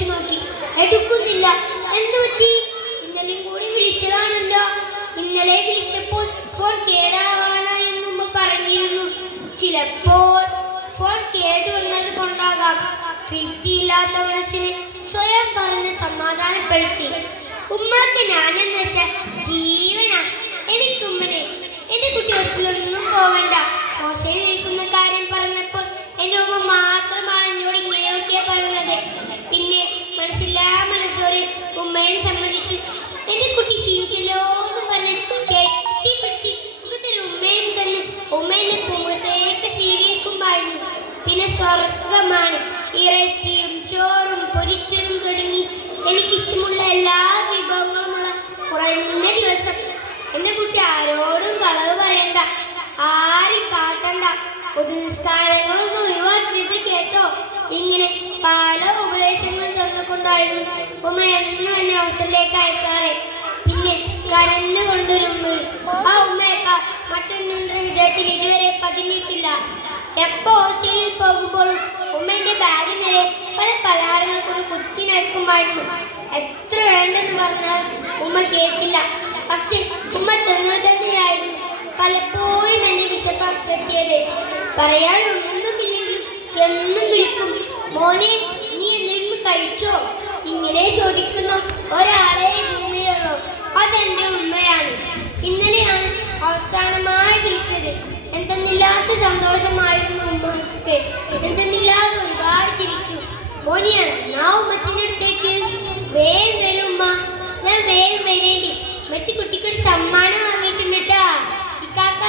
വിളിച്ചു നോക്കി, എടുക്കുന്നില്ല. എന്തു പറ്റി? ഇന്നലെയും കൂടി വിളിച്ചതാണല്ലോ. ഇന്നലെ വിളിച്ചപ്പോൾ ഫോൺ കേടാവാനായി മുമ്പ് പറഞ്ഞിരുന്നു. ചിലപ്പോൾ ഫോൺ കേടുവന്നത് കൊണ്ടാകാം. തൃപ്തിയില്ലാത്ത മനസ്സിനെ സ്വയം പറഞ്ഞ് സമാധാനപ്പെടുത്തി. ഉമ്മക്ക് ഞാനെന്ന് വെച്ചാൽ ജീവനാ. എനിക്കുമ്മനെ. എന്റെ കുട്ടി ഹോസ്പിറ്റലൊന്നും പോവണ്ട. ഹോസ്റ്റലിൽ നിൽക്കുന്ന കാര്യം പറഞ്ഞപ്പോൾ എന്റെ ഉമ്മ മാത്രമാണ് എന്നോട് ഇങ്ങനെയൊക്കെ പറഞ്ഞത്. പിന്നെ മനസ്സില്ലാ മനസ്സോടെ ഉമ്മയും സമ്മതിച്ചു. എന്റെ കുട്ടി ക്ഷീണിച്ചല്ലോ എന്ന് പറഞ്ഞ് കെട്ടിപ്പിടിച്ച് മുഖത്തൊരു ഉമ്മയും തന്നെ ഉമ്മേന്റെ മുഖത്തേക്ക് സ്വീകരിക്കുമായിരുന്നു. പിന്നെ സ്വർഗമാണ്. ഇറച്ചിയും ചോറും പൊരിച്ചതും തുടങ്ങി എനിക്കിഷ്ടമുള്ള എല്ലാ വിഭവങ്ങളുമുള്ള കുറഞ്ഞ ദിവസം. എന്റെ കുട്ടി ആരോടും കളവ് പറയണ്ട, ആരും കാട്ടണ്ട, പൊതുനിസ്കാരങ്ങളൊന്നും ഒഴിവാക്കിയത് കേട്ടോ. ഇങ്ങനെ പല ഉപദേശങ്ങളും തന്നുകൊണ്ടായിരുന്നു ഉമ്മ എന്നും എന്നെ ഹോസ്റ്റലിലേക്ക് അയക്കാറ്. പിന്നെ കരഞ്ഞുകൊണ്ടൊരുമ്മയും. ആ ഉമ്മയേക്കാൾ മറ്റൊന്നുണ്ട് ഹൃദയത്തിൽ ഇതുവരെ പതിഞ്ഞിട്ടില്ല. എപ്പോ ഹോസ്റ്റലിൽ പോകുമ്പോഴും ഉമ്മന്റെ ബാഗ് നിറയെ പല പലഹാരങ്ങൾ കൊണ്ട് കുത്തി നയിക്കുമായിരുന്നു. എത്ര വേണ്ടെന്ന് പറഞ്ഞാൽ ഉമ്മ കേട്ടില്ല. പക്ഷെ ഉമ്മ തന്നത് തന്നെയായിരുന്നു പലപ്പോഴും എന്റെ വിശപ്പാക്കിയത്. പറയാനൊന്നുമില്ലെങ്കിലും എന്നും വിളിക്കും, മോനെ നീ എന്തെങ്കിലും കഴിച്ചോ? ഇങ്ങനെ ചോദിക്കുന്ന ഒരാളെ ഉമ്മയുള്ളൂ. അതെന്റെ ഉമ്മയാണ്. ഇന്നലെയാണ് അവസാനമായി വിളിച്ചത്. എന്തെന്നില്ലാത്ത സന്തോഷമായിരുന്നു ഉമ്മക്ക്. എന്തെന്നില്ലാതെ ഒരുപാട് ചിരിച്ചു. മോനിയാണ് ഞാൻ ഉമ്മച്ചിന്റെ അടുത്തേക്ക്. വേഗം വരും ഉമ്മ. ഞാൻ വേഗം വരേണ്ടി. ഉമ്മച്ചി കുട്ടിക്കൊരു സമ്മാനം വാങ്ങിയിട്ടുണ്ട് കേട്ടാ. ഇക്കാക്ക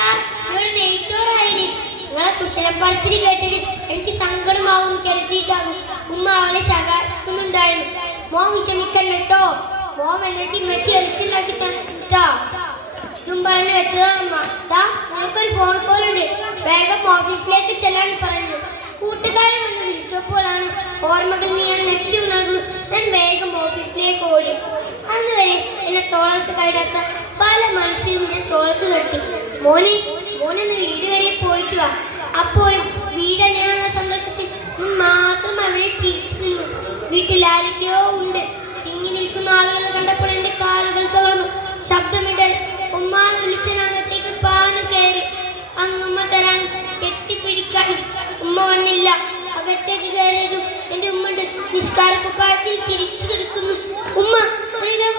ഇവിടെ നെയ്ച്ചോറായിന്. നിങ്ങളെ കുശലം പറച്ചിൽ കേട്ടിട്ട് എനിക്ക് സങ്കടമാവും കരുതിയിട്ടാകും ഉമ്മ അവളെ ശകാരിക്കുന്നുണ്ടായിരുന്നു. മോൻ വിഷമിക്കണ്ട കേട്ടോ. മോൻ വന്നിട്ട് ഉമ്മച്ചി എറിച്ചുണ്ടാക്കി തന്നിട്ടാ. ഇതും പറഞ്ഞു വെച്ചതാണ് ഉമ്മ. നമുക്കൊരു ഫോൺ കോൾ ഉണ്ട്, വേഗം ഓഫീസിലേക്ക് ചെല്ലാൻ പറഞ്ഞു. കൂട്ടുകാരൻ വന്ന് വിളിച്ചപ്പോഴാണ് ഓർമ്മകളിൽ ഞാൻ നെറ്റി ഉണർന്നു. ഞാൻ വേഗം ഓഫീസിലേക്ക് ഓടി. അന്ന് വരെ എന്നെ തോളത്ത് കഴിയാത്ത പല മനസ്സിലും ഞാൻ തോളത്ത് കെട്ടി. മോനെ മോനൊന്ന് വീട് വരെ പോയിട്ട് വാ. അപ്പോഴും വീടന്നെയാണുള്ള സന്തോഷത്തിൽ മാത്രം അവിടെ ചിരിച്ചു നിന്നു. വീട്ടിൽ ആരൊക്കെയോ ഉണ്ട്. തിങ്ങി നിൽക്കുന്ന ആളുകൾ കണ്ടപ്പോൾ എന്റെ കാലുകൾ തുറന്നു. ശബ്ദമിടൽ ഉമ്മാന്ന് വിളിച്ച അകത്തേക്ക് പാനു കയറി. അമ്മ തരാൻ കെട്ടിപ്പിടിക്കാൻ ഉമ്മ വന്നില്ല. അകത്തേക്ക് കയറിയതും എന്റെ ഉമ്മയുടെ നിസ്കാരക്കുപ്പായത്തിൽ ചിരിച്ചു കിടക്കുന്നു. ഉമ്മ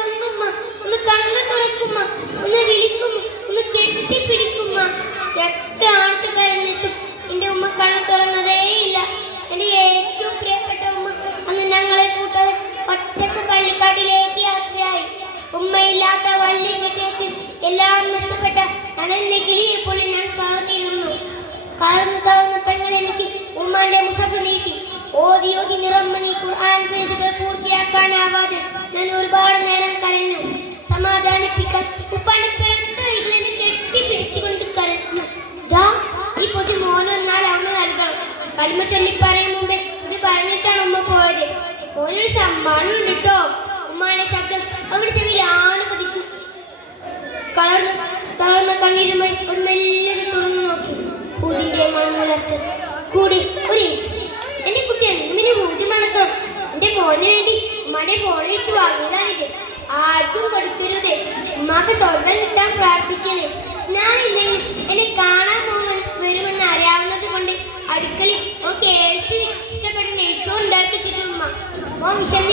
വന്നുമ്മ, ഒന്ന് കണ്ണു തുറക്കുമ്മ, ഒന്ന് വിളിക്കുമ്മ, ഒന്ന് കെട്ടിപ്പിടിക്കുമ്മ. എത്ര ആണത്ത് കരഞ്ഞിട്ടും എന്റെ ഉമ്മ കണ്ണു തുറന്നതേയില്ല. എന്റെ ഏറ്റവും പ്രിയപ്പെട്ട ഉമ്മ അന്ന് ഞങ്ങളെ കൂട്ടാതെ ഒറ്റക്ക് പള്ളിക്കാട്ടിലേക്ക് യാത്രയായി. ഉമ്മയില്ലാത്ത വള്ളി കുറ്റത്തിൽ എല്ലാം നഷ്ടപ്പെട്ട തണലിന്റെ കിളിയെപ്പോലെ ഞാൻ കളർന്നിരുന്നു. കളർന്ന് പെങ്ങൾ എനിക്ക് ഉമ്മാന്റെ മുസഫ് നീട്ടി. ഓതി നിറമ്മനി ഖുർആൻ പേജുകൾ പൂർത്തിയാക്കാനാവാതെ ഞാൻ ഒരുപാട് നേരം കരഞ്ഞു. സമാധാനിപ്പിക്കാൻ ഉപ്പാന്റെ പെരത്തൈകളെ കെട്ടിപ്പിടിച്ചുകൊണ്ട് കരഞ്ഞു. ഈ പൊതി മോനൊന്നാൽ അവന് നൽകണം. കൽമ ചൊല്ലി പറയും മുമ്പേ ഇത് പറഞ്ഞിട്ടാണ് ഉമ്മ പോയത്. മോനൊരു സമ്മാനം ഉണ്ട് കേട്ടോ. ഉമ്മാന്റെ ശബ്ദം അവരുടെ ചെവിയിലാണ് പതിച്ചു. തളർന്ന കണ്ണീരുമായി ഒരു മെല്ലെ തുറന്നു നോക്കി. ഊതിന്റെ മണമുലർത്ത് കൂടി ഒരു എന്റെ കുട്ടി എങ്ങനെ ഊതി മണക്കണം. എന്റെ മോന് വേണ്ടി ഉമ്മയുടെ ഫോൺ വെച്ച് വാങ്ങിയതാണിത്. ആർക്കും കൊടുക്കരുത്. ഉമ്മാക്ക് സ്വർഗം കിട്ടാൻ പ്രാർത്ഥിക്കണേ. ഞാനില്ലെങ്കിൽ എന്നെ കാണാൻ വരുമെന്ന് അറിയാവുന്നത് കൊണ്ട് അടുക്കളയിൽ ഇഷ്ടപ്പെട്ട് നെയ്ച്ചോർ ഉണ്ടാക്കി വെച്ചിട്ട് ഉമ്മ. മോൻ വിശന്നിരിക്കും.